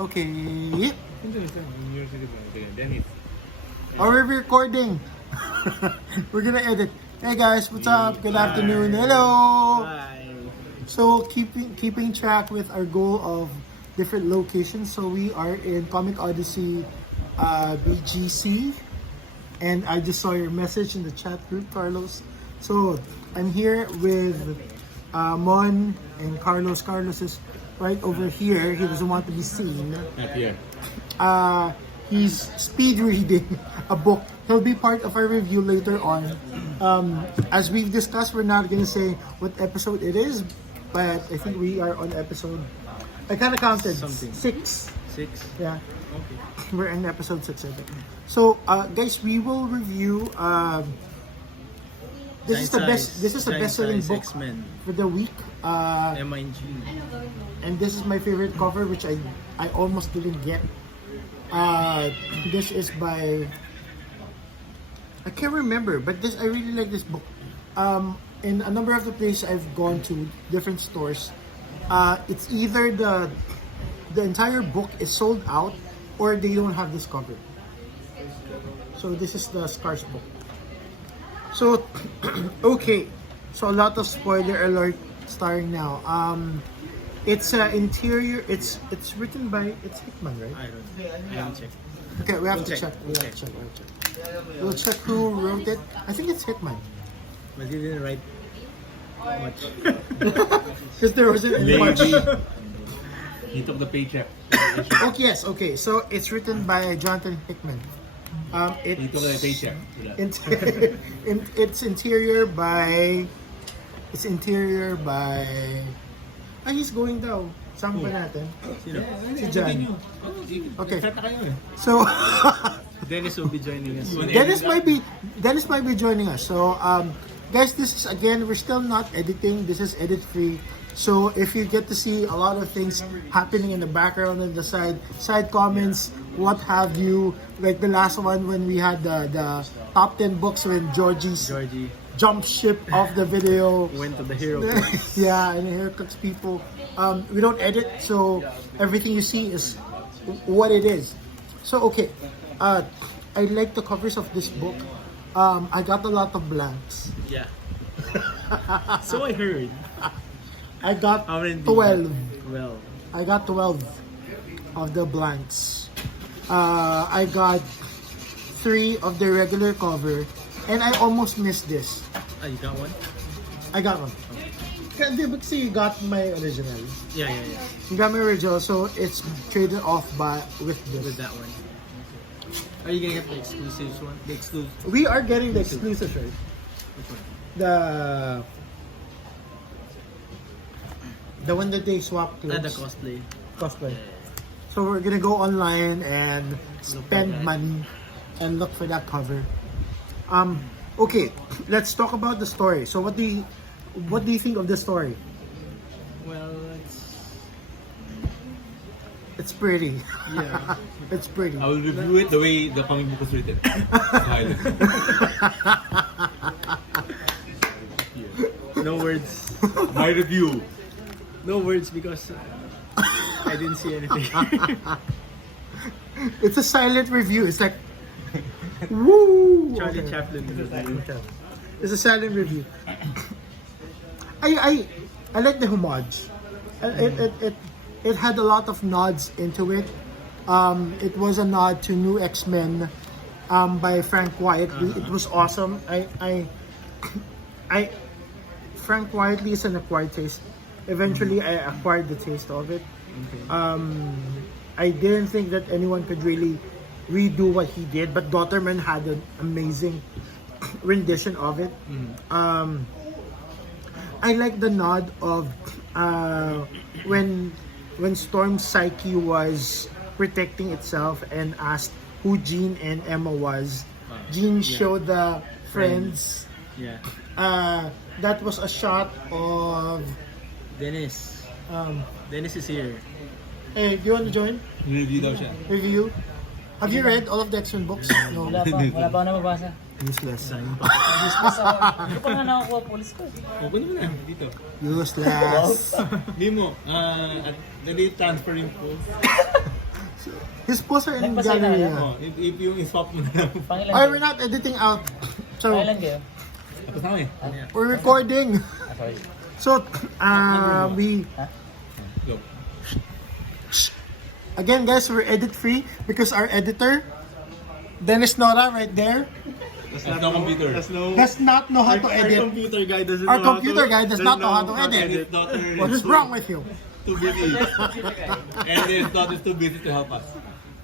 Okay. Dennis. Are we recording? We're gonna edit. Hey guys, what's up? Good afternoon. Hello. Hi. So keeping track with our goal of different locations. So we are in Comic Odyssey BGC, and I just saw your message in the chat group, Carlos. So I'm here with Mon and Carlos. Carlos is right over here. He doesn't want to be seen. Not here. He's speed reading a book. He'll be part of our review later on. As we've discussed, we're not gonna say what episode it is, but I think we are on episode. I kind of counted Something. 6. 6. Yeah, Okay. we're in episode 6, I think. So, guys, we will review. This is the best. This is the best-selling book X-Men. for the week. MIG. And this is my favorite cover, which I almost didn't get. This is by, I can't remember, but I really like this book. In a number of the places I've gone to, different stores, it's either the entire book is sold out or they don't have this cover. So this is the Scars book. So okay, so a lot of spoiler alert starting now. It's interior. It's written by Hickman, right? I haven't checked. Okay, we have We'll to check. check. We'll check who wrote it. I think it's Hickman. But he didn't write much. Because there wasn't any much. He took the paycheck. Okay, yes, okay. So it's written by Jonathan Hickman. He took the paycheck. It's interior by. He's going daw. Saan ba natin? Sino? Si John. Okay. Chat na kayo eh. So Dennis will be joining us. Dennis might be joining us. So guys, this is again, we're still not editing. This is edit free. So if you get to see a lot of things happening in the background and the side comments, what have you, like the last one when we had the top 10 books when Georgie jumped ship off the video. Went to the hero place. Yeah, and here cooks people. We don't edit, so everything you see is what it is. So okay, I like the covers of this book. I got a lot of blanks. Yeah. So I heard. I got How many? 12. Well, I got 12 of the blanks. I got 3 of the regular cover, and I almost missed this. you got one? I got one. Hindi, but see, you got my original. Yeah. You got my original, so it's traded off with this. With that one. Are you gonna get the exclusive one? The exclusive. We are getting the exclusive shirt. Which one? The one that they swap clothes. The cosplay. Cosplay. Yeah. So we're gonna go online and spend money and look for that cover. Okay, let's talk about the story. So what do you think of the story? Well, It's pretty. yeah. It's pretty. I will review it the way the comic book was written. Violent. No words. My review. No words because I didn't see anything. It's a silent review. It's like, woo. Charlie Okay. Chaplin. It's a silent review. I like the homage. It had a lot of nods into it. It was a nod to New X-Men by Frank Whiteley. It was awesome. Frank Whiteley is an acquired taste. Eventually, I acquired the taste of it. Okay. I didn't think that anyone could really redo what he did, but Gotterman had an amazing rendition of it. I like the nod of when Storm's psyche was protecting itself and asked who Jean and Emma was. Jean showed the friends. Yeah. That was a shot of Dennis. Dennis is here. Hey, do you want to join? Review daw siya. Review? Have you read all of the X-Men books? No. Wala pa ako nababasa. Useless. Useless ako. Hindi pa nga nakakuha police ko. Kunin mo na dito. Useless. Hindi mo. At dali transferring po. His posts are in Nagpasaya na gallery. kayo? Oh, if yung swap mo na lang. Pangilan Oh, kayo? we're not editing out. So, Pangilan kayo? Tapos na kami. we're recording. Sorry. So, we Go. again, guys, we're edit free because our editor, Dennis Nora, right there, There's no computer. does not know how to Our edit. computer guy doesn't Our know how computer to- guy does not know how to edit. His daughter What is wrong with you? too busy. And his daughter is too busy to help us.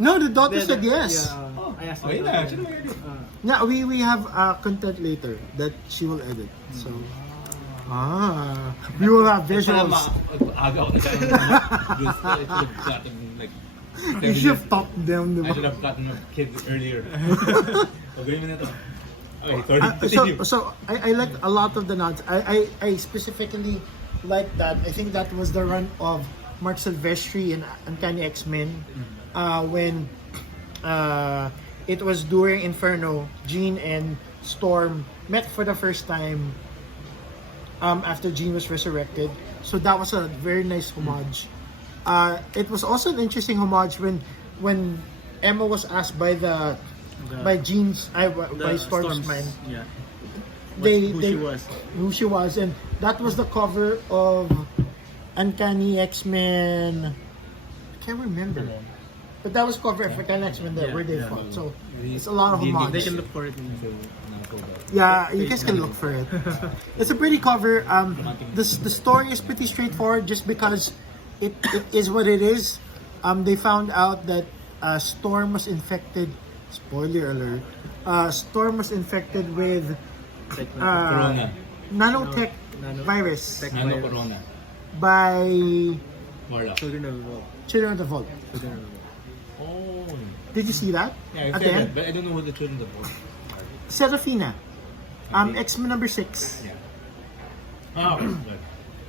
No, the daughter said yes. Yeah, I asked Okay her. na, actually may edit. Yeah, we have content later that she will edit. So, we will have visuals. Aga ako na I should have gotten like You should have taught them, I should diba? have gotten my kids earlier. Okay mo na to. Okay, sorry. Continue. So I like a lot of the nods. I specifically like that. I think that was the run of Mark Silvestri and Uncanny X-Men when it was during Inferno. Jean and Storm met for the first time after Jean was resurrected. So that was a very nice homage. It was also an interesting homage when Emma was asked by Jean's by Storm's mind Yeah. they who she was, and that was the cover of Uncanny X-Men. I can't remember, but that was cover of Uncanny X-Men there where they fought. So it's a lot of They homage. can look for it. Yeah, you guys can look for it. It's a pretty cover. The story is pretty straightforward, just because it is what it is. They found out that Storm was infected. Spoiler alert. Storm was infected with Corona. nanotech Nano- virus Nano corona. by Warlock. Children of the Vault. Children of the Vault. Children of the Vault. Oh. Did you see that? Yeah, I've At the said end? that, but I don't know what the children of the board. Serafina. Okay. X-Men number 6. Yeah. Oh, good.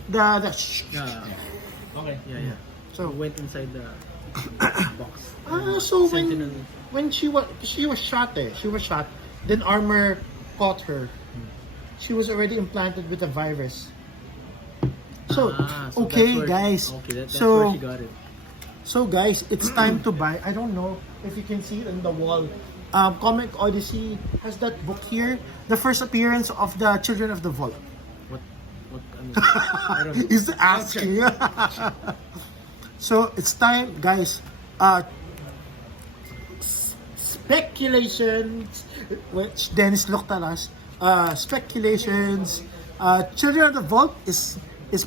The Yeah. Okay. Yeah. so Went inside the box. so Sentinel. when she was shot there. She was shot. Then armor caught her. She was already implanted with a virus. So So okay, that's where- guys. Okay, that's so where she got it. So guys, it's time to buy. I don't know if you can see it on the wall. Comic Odyssey has that book here. The first appearance of the Children of the Vault. What? I mean, I don't know. He's asking. So it's time, guys. Speculations, which Dennis looked at us. Speculations. Children of the Vault is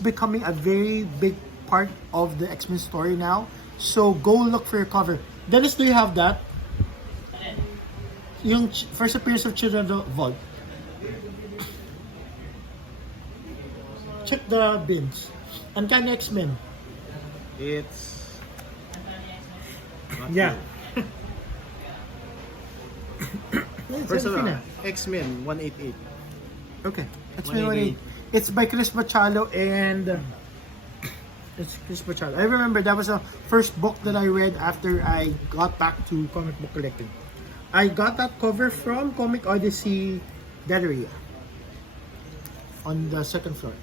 becoming a very big part of the X-Men story now. So go look for your cover. Dennis, do you have that? Yung first appearance of Children of the Vault. Check the bins. Uncanny X-Men. It's Yeah. first of all, Serafina. X-Men 188. Okay. X-Men 188. 188. It's by Chris Machado and it's Chris Machado. I remember that was the first book that I read after I got back to comic book collecting. I got that cover from Comic Odyssey Galleria on the second floor.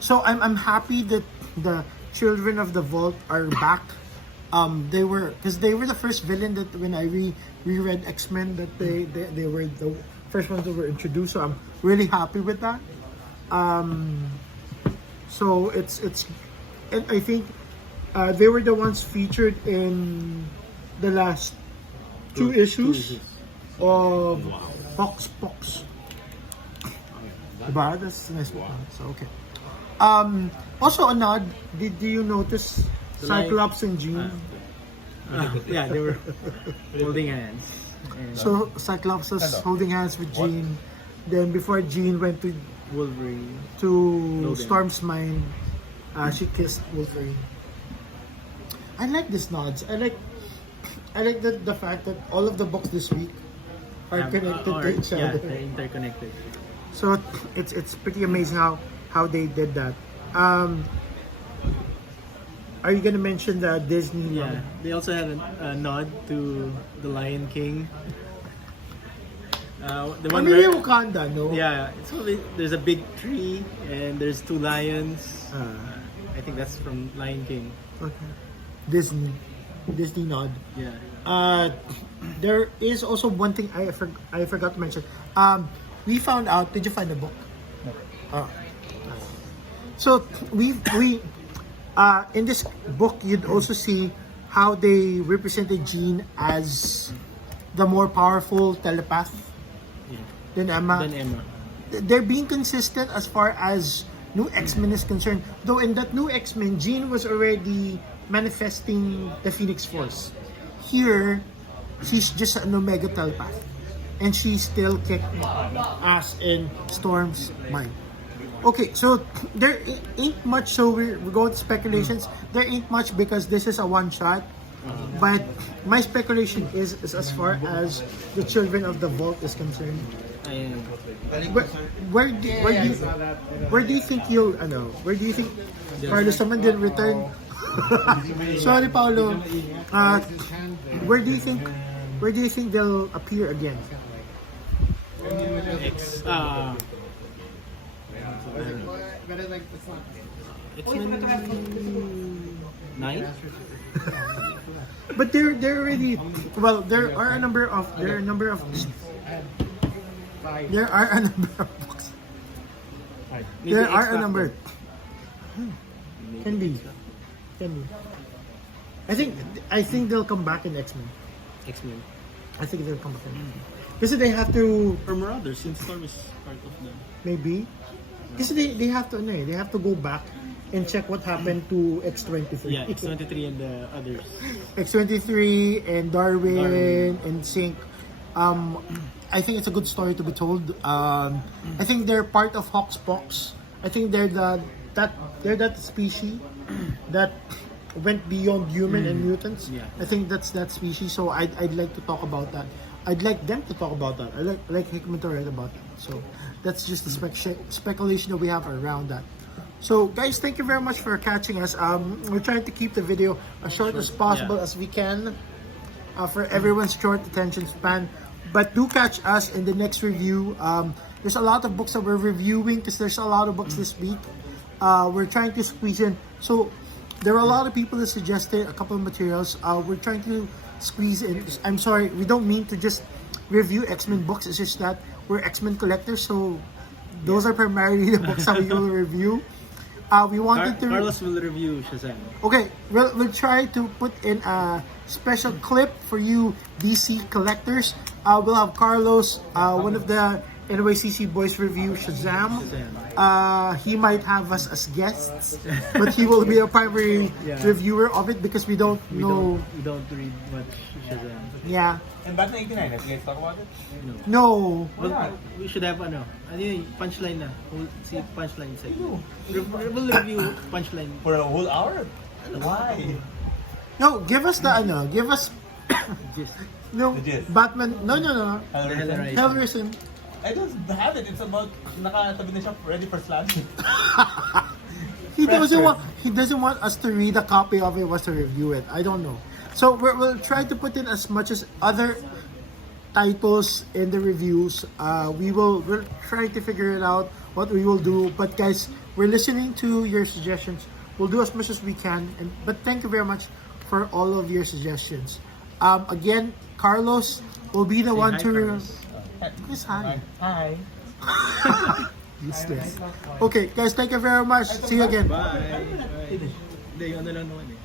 So I'm happy that the Children of the Vault are back. They were the first villain that when I reread X-Men that they were the first ones that were introduced. So I'm really happy with that. So it's and I think they were the ones featured in the last two issues of Fox Box. Diba? That's a nice one. So okay. Also a nod. Did you notice Cyclops and Jean? Yeah, they were holding hands. And So Cyclops was holding hands with Jean. Then before Jean went Wolverine. to Logan. Storm's mind, she kissed Wolverine. I like these nods. I like the fact that all of the books this week are connected to each Yeah, other. they're interconnected. So it's pretty amazing how they did that. Are you gonna mention the Disney? Yeah, they also had a nod to the Lion King. The Or one maybe where, Wakanda, no? yeah, there's a big tree and there's two lions. I think that's from Lion King. Okay. Disney. Disney nod. Yeah. There is also one thing I forgot to mention. We found out. Did you find the book? No. Oh. So we in this book you'd also see how they represented Jean as the more powerful telepath Yeah. than Emma. Then Emma. They're being consistent as far as new X-Men is concerned. Though in that new X-Men, Jean was already manifesting the Phoenix Force. Here, she's just an Omega telepath. And she's still kicking ass in Storm's mind. Okay, so there ain't much, so we're going to speculations. There ain't much because this is a one-shot. But my speculation is as far as the Children of the Vault is concerned. Ayan. Where do you think you'll where do you think Carlos naman didn't return? Sorry, Paolo. Where do you think they'll appear again? X-Men 9? But they're already, well, there are a number of books. There are a number. Can be. I think they'll come back in X-Men. X-Men. I think they'll come back in X-Men. Kasi they have to, Or Marauders, since Storm is part of them. maybe. Kasi they have to go back and check what happened to X-23. Yeah, X-23 and the others. X-23 and Darwin and Sync. I think it's a good story to be told. I think they're part of Hoxpox. I think they're that species that went beyond human and mutants. Yeah. I think that's that species. So I'd like to talk about that. I'd like them to talk about that. I like Hickman to write about that. So that's just the speculation that we have around that. So guys, thank you very much for catching us. We're trying to keep the video as short as possible as we can for everyone's short attention span. But do catch us in the next review. There's a lot of books that we're reviewing because there's a lot of books this week. We're trying to squeeze in. So there are a lot of people that suggested a couple of materials. We're trying to squeeze in. I'm sorry, we don't mean to just review X-Men books. It's just that we're X-Men collectors, so those are primarily the books that we will review. We wanted to. Carlos will review Shazam. Okay, we'll try to put in a special clip for you DC collectors. We'll have Carlos, one of the NYCC boys, review Shazam. He might have us as guests, but he will be a primary reviewer of it because we don't know. We don't read much Shazam. Yeah. And Batman 89, have you guys talk about it? No. Well, we should have punchline na. We'll see punchline segment. We'll review punchline. For a whole hour? Why? No, give us the give us Just no The gist. Batman. No. Hellraiser. Hellraiser. I don't have it. It's about nakatabi na siya ready for slash. He doesn't want us to read a copy of it, was to review it. I don't know. So we'll try to put in as much as other titles in the reviews. We'll try to figure it out what we will do. But guys, we're listening to your suggestions. We'll do as much as we can. But thank you very much for all of your suggestions. Again, Carlos will be the one to. Carlos. Yes, hi. Hi. Useless. Okay, guys, thank you very much. See you again. Bye. Hindi, yung ano lang naman eh.